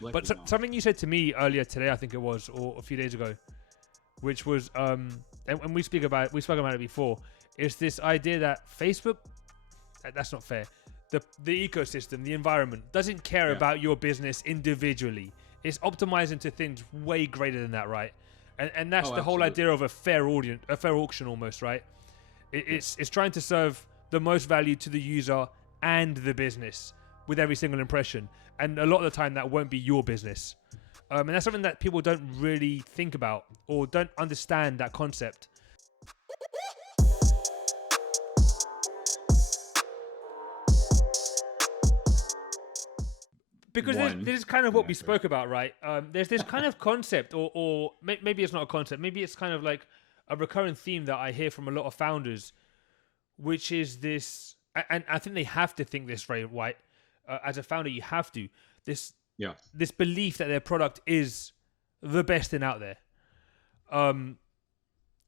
But something you said to me earlier today, I think it was, or a few days ago, which was, and we spoke about it before, is this idea that Facebook, that's not fair. The ecosystem, the environment, doesn't care about your business individually. It's optimized into things way greater than that, right? And that's the whole idea of a fair auction almost, right? It's trying to serve the most value to the user and the business with every single impression. And a lot of the time that won't be your business. And that's something that people don't really think about or don't understand that concept. Because this is kind of what we spoke about, right? There's this kind of concept, or maybe it's not a concept, maybe it's kind of like a recurring theme that I hear from a lot of founders, which is this, and I think they have to think this way, right? As a founder, you have to, this belief that their product is the best thing out there. And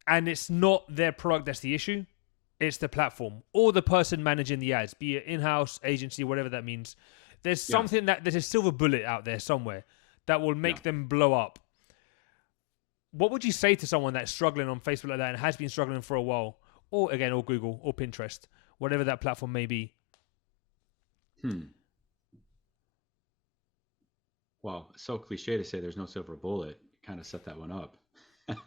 it's not their product that's the issue, it's the platform or the person managing the ads, be it in-house, agency, whatever that means. There's something there's a silver bullet out there somewhere that will make them blow up. What would you say to someone that's struggling on Facebook like that and has been struggling for a while, or Google or Pinterest, whatever that platform may be? Well, it's so cliche to say there's no silver bullet. You kind of set that one up.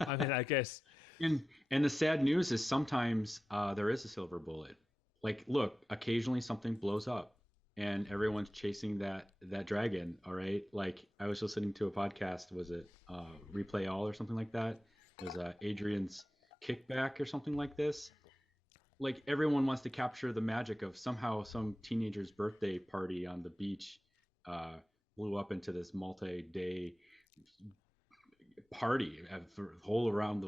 I mean, I guess. And the sad news is sometimes there is a silver bullet. Like, look, occasionally something blows up and everyone's chasing that dragon. All right. Like, I was listening to a podcast. Was it Replay All or something like that? It was Adrian's Kickback or something like this. Like, everyone wants to capture the magic of somehow some teenager's birthday party on the beach blew up into this multi-day party all around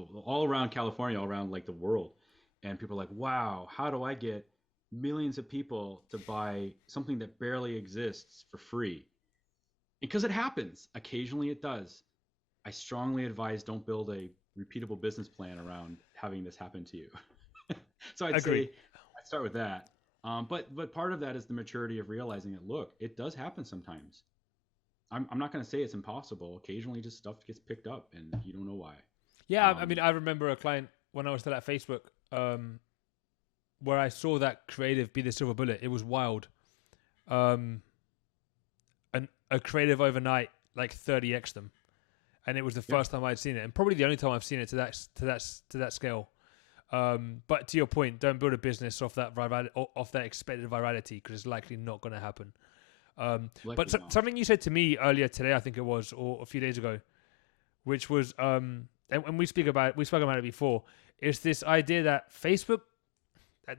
California, all around like the world. And people are like, wow, how do I get millions of people to buy something that barely exists for free? Because it happens. Occasionally it does. I strongly advise don't build a repeatable business plan around having this happen to you. So I'd say I'd start with that. But part of that is the maturity of realizing that, look, it does happen sometimes. I'm not going to say it's impossible. Occasionally just stuff gets picked up and you don't know why. Yeah, I mean, I remember a client when I was still at Facebook where I saw that creative be the silver bullet. It was wild. And a creative overnight, like 30x them. And it was the first time I'd seen it, and probably the only time I've seen it to that scale. But to your point, don't build a business off that expected virality, because it's likely not going to happen. But something you said to me earlier today, I think it was, or a few days ago, which was, and we spoke about it before, is this idea that Facebook,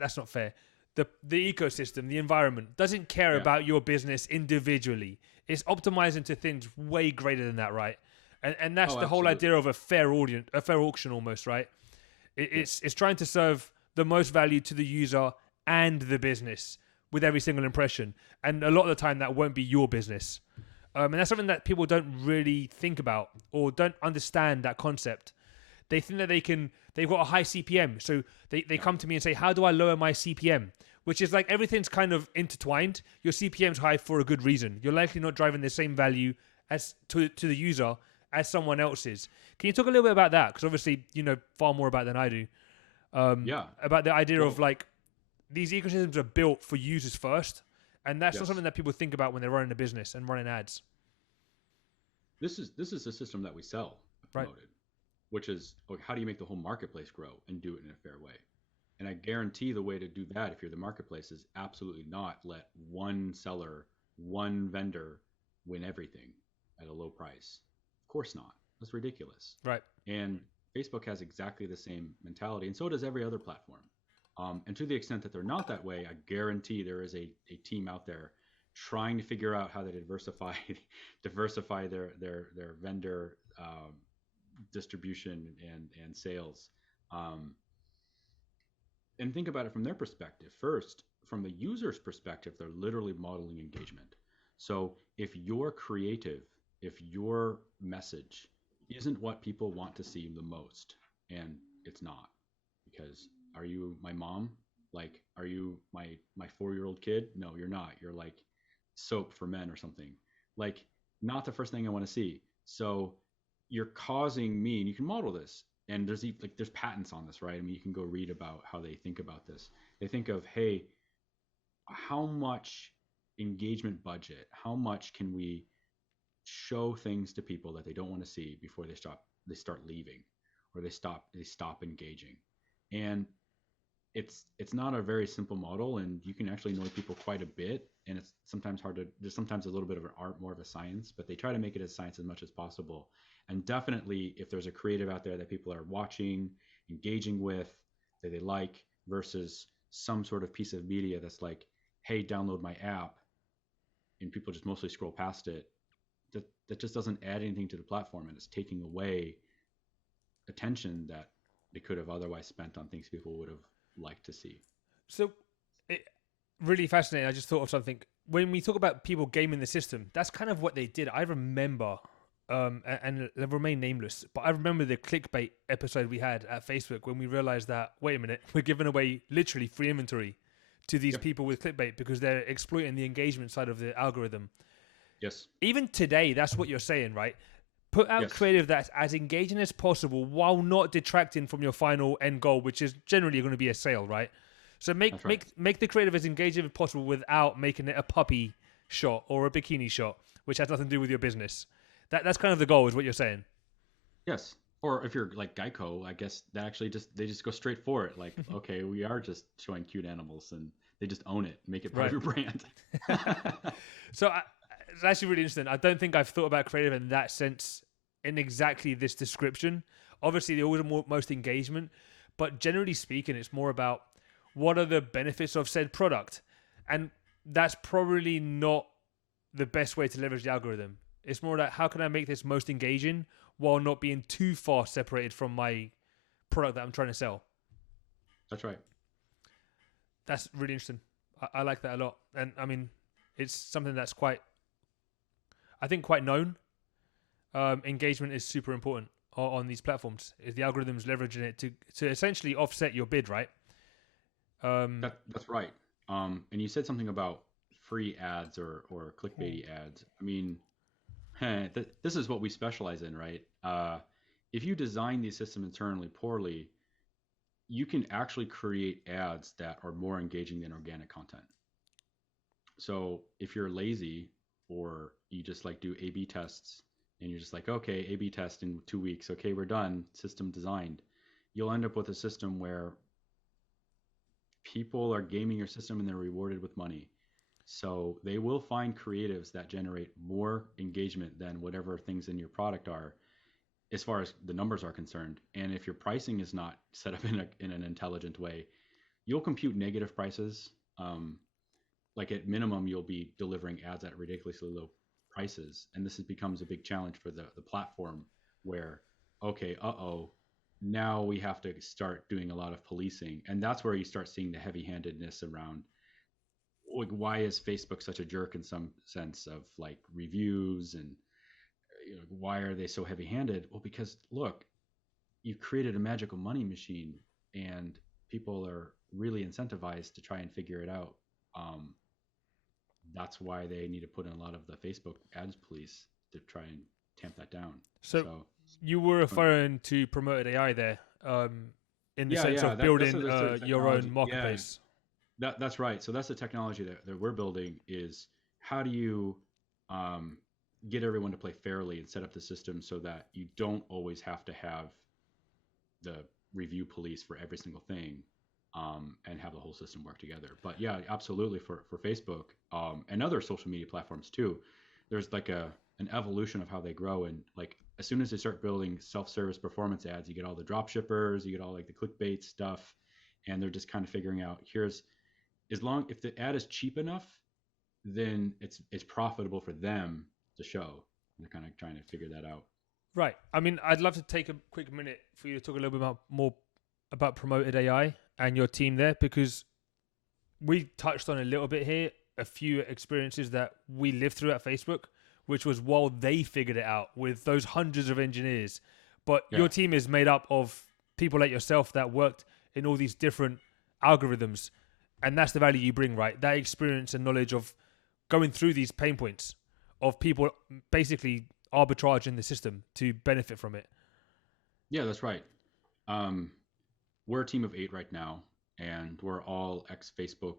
that's not fair. The ecosystem, the environment, doesn't care about your business individually. It's optimized into things way greater than that, right? And that's the whole idea of a fair auction almost, right? It's trying to serve the most value to the user and the business with every single impression. And a lot of the time that won't be your business. And that's something that people don't really think about or don't understand that concept. They think that they've got a high CPM. So they come to me and say, how do I lower my CPM? Which is like everything's kind of intertwined. Your CPM's high for a good reason. You're likely not driving the same value as to the user as someone else's. Can you talk a little bit about that? Because obviously you know far more about it than I do. About the idea of like these ecosystems are built for users first, and that's not something that people think about when they're running a business and running ads. This is a system that we sell, promoted, which is, okay, how do you make the whole marketplace grow and do it in a fair way? And I guarantee the way to do that, if you're the marketplace, is absolutely not let one seller, one vendor win everything at a low price. Of course not. That's ridiculous. Right. And Facebook has exactly the same mentality, and so does every other platform. And to the extent that they're not that way, I guarantee there is a team out there trying to figure out how to diversify their vendor distribution and sales. And think about it from their perspective. First, from the user's perspective, they're literally modeling engagement. So if you're creative, if your message isn't what people want to see the most, and it's not, because are you my mom? Like, are you my 4-year-old kid? No, you're not. You're like soap for men or something. Like, not the first thing I want to see. So you're causing me, and you can model this. And there's patents on this, right? I mean, you can go read about how they think about this. They think of, hey, how much engagement budget, how much can we show things to people that they don't want to see before they start leaving, or they stop engaging. And it's not a very simple model, and you can actually annoy people quite a bit, and it's sometimes hard to there's sometimes a little bit of an art, more of a science, but they try to make it as science as much as possible. And definitely, if there's a creative out there that people are watching, engaging with, that they like, versus some sort of piece of media that's like, hey, download my app, and people just mostly scroll past it, that just doesn't add anything to the platform, and it's taking away attention that they could have otherwise spent on things people would have liked to see. So, it really fascinating. I just thought of something. When we talk about people gaming the system, that's kind of what they did. I remember, and they remain nameless, but I remember the clickbait episode we had at Facebook when we realized that, wait a minute, we're giving away literally free inventory to these Yep. people with clickbait because they're exploiting the engagement side of the algorithm. Yes. Even today, that's what you're saying, right? Put out Yes. creative that's as engaging as possible while not detracting from your final end goal, which is generally going to be a sale, right? So make That's right. make the creative as engaging as possible without making it a puppy shot or a bikini shot, which has nothing to do with your business. That's kind of the goal, is what you're saying. Yes. Or if you're like Geico, I guess that actually they just go straight for it. Like, okay, we are just showing cute animals, and they just own it, make it part Right. of your brand. So it's actually really interesting. I don't think I've thought about creative in that sense in exactly this description. Obviously, they always want most engagement, but generally speaking, it's more about what are the benefits of said product, and that's probably not the best way to leverage the algorithm. It's more like, how can I make this most engaging while not being too far separated from my product that I'm trying to sell. That's right. That's really interesting. I like that a lot, and I mean, it's something that's I think, quite known. Engagement is super important on these platforms. Is the algorithms leveraging it to essentially offset your bid, right? That's right. And you said something about free ads or clickbaity ads. I mean, this is what we specialize in, right? If you design these systems internally poorly, you can actually create ads that are more engaging than organic content. So if you're lazy, or you just like do A/B tests, and you're just like, okay, A/B test in 2 weeks, okay, we're done, system designed, you'll end up with a system where people are gaming your system and they're rewarded with money. So they will find creatives that generate more engagement than whatever things in your product are, as far as the numbers are concerned. And if your pricing is not set up in an intelligent way, you'll compute negative prices. Like at minimum, you'll be delivering ads at ridiculously low prices, and becomes a big challenge for the platform. Where, okay, now we have to start doing a lot of policing, and that's where you start seeing the heavy-handedness around, like, why is Facebook such a jerk in some sense of like reviews, and why are they so heavy-handed? Well, because look, you created a magical money machine, and people are really incentivized to try and figure it out. Um, that's why they need to put in a lot of the Facebook ads police to try and tamp that down. So So you were referring to promoted AI there, in the yeah, sense yeah, of that's building a certain your own technology. Yeah, marketplace. that's right. So that's the technology that we're building, is how do you um, get everyone to play fairly and set up the system so that you don't always have to have the review police for every single thing, and have the whole system work together. But yeah, absolutely, for Facebook, and other social media platforms too, there's like an evolution of how they grow. And like, as soon as they start building self-service performance ads, you get all the drop shippers, you get all like the clickbait stuff, and they're just kind of figuring out, here's, as long if the ad is cheap enough, then it's profitable for them to show. They're kind of trying to figure that out. Right. I mean, I'd love to take a quick minute for you to talk a little bit more about promoted AI and your team there, because we touched on a little bit here a few experiences that we lived through at Facebook, which was while they figured it out with those hundreds of engineers. But Yeah. your team is made up of people like yourself that worked in all these different algorithms. And that's the value you bring, right? That experience and knowledge of going through these pain points of people basically arbitrage in the system to benefit from it. Yeah, that's right. Um, we're a team of 8 right now, and we're all ex Facebook,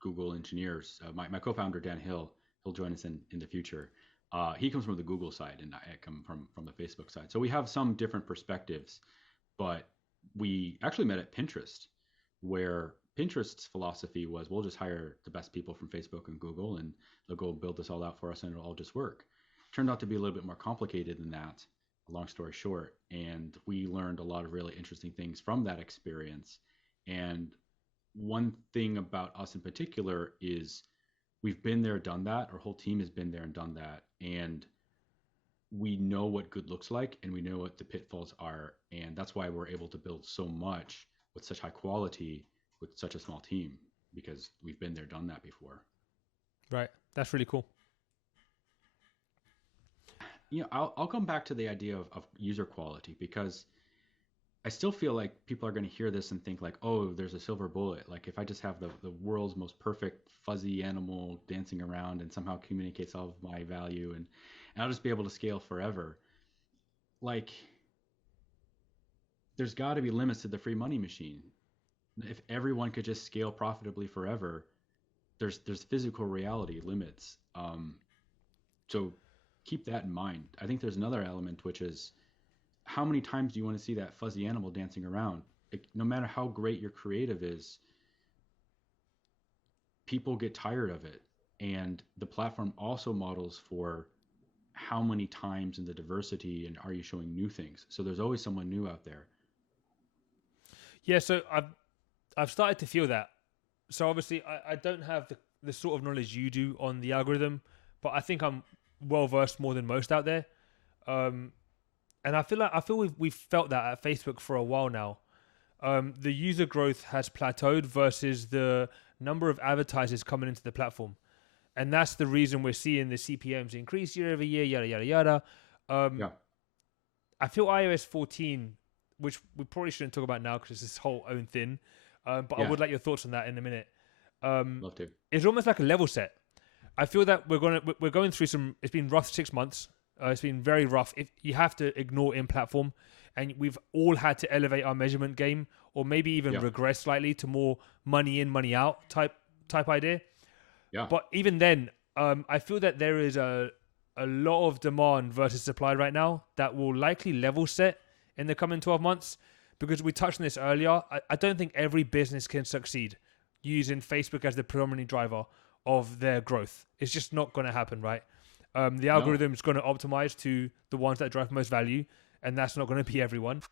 Google engineers. My co-founder Dan Hill, he'll join us in the future. He comes from the Google side, and I come from the Facebook side. So we have some different perspectives, but we actually met at Pinterest, where Pinterest's philosophy was we'll just hire the best people from Facebook and Google, and they'll go build this all out for us, and it'll all just work. Turned out to be a little bit more complicated than that, long story short. And we learned a lot of really interesting things from that experience. And one thing about us in particular is we've been there, done that. Our whole team has been there and done that. And we know what good looks like and we know what the pitfalls are. And that's why we're able to build so much with such high quality with such a small team, because we've been there, done that before. Right. That's really cool. I'll come back to the idea of user quality, because I still feel like people are going to hear this and think like, oh, there's a silver bullet. Like if I just have the world's most perfect fuzzy animal dancing around and somehow communicates all of my value, and I'll just be able to scale forever. Like there's got to be limits to the free money machine. If everyone could just scale profitably forever, there's physical reality limits. So keep that in mind. I think there's another element, which is how many times do you want to see that fuzzy animal dancing around? No matter how great your creative is, people get tired of it. And the platform also models for how many times in the diversity and are you showing new things. So there's always someone new out there. Yeah, so I've started to feel that. So obviously I don't have the sort of knowledge you do on the algorithm, but I think I'm well versed more than most out there. And I feel we've felt that at Facebook for a while now. The user growth has plateaued versus the number of advertisers coming into the platform, and that's the reason we're seeing the CPMs increase year over year, yada yada yada. Yeah. I feel iOS 14, which we probably shouldn't talk about now because it's this whole own thing, but I would like your thoughts on that in a minute. Love to. It's almost like a level set. I feel that we're going through some. It's been rough 6 months. It's been very rough. If you have to ignore in-platform, and we've all had to elevate our measurement game, or maybe even regress slightly to more money in, money out type idea. Yeah. But even then, I feel that there is a lot of demand versus supply right now that will likely level set in the coming 12 months. Because we touched on this earlier, I don't think every business can succeed using Facebook as the predominant driver of their growth. It's just not going to happen, right? The algorithm is going to optimize to the ones that drive most value, and that's not going to be everyone.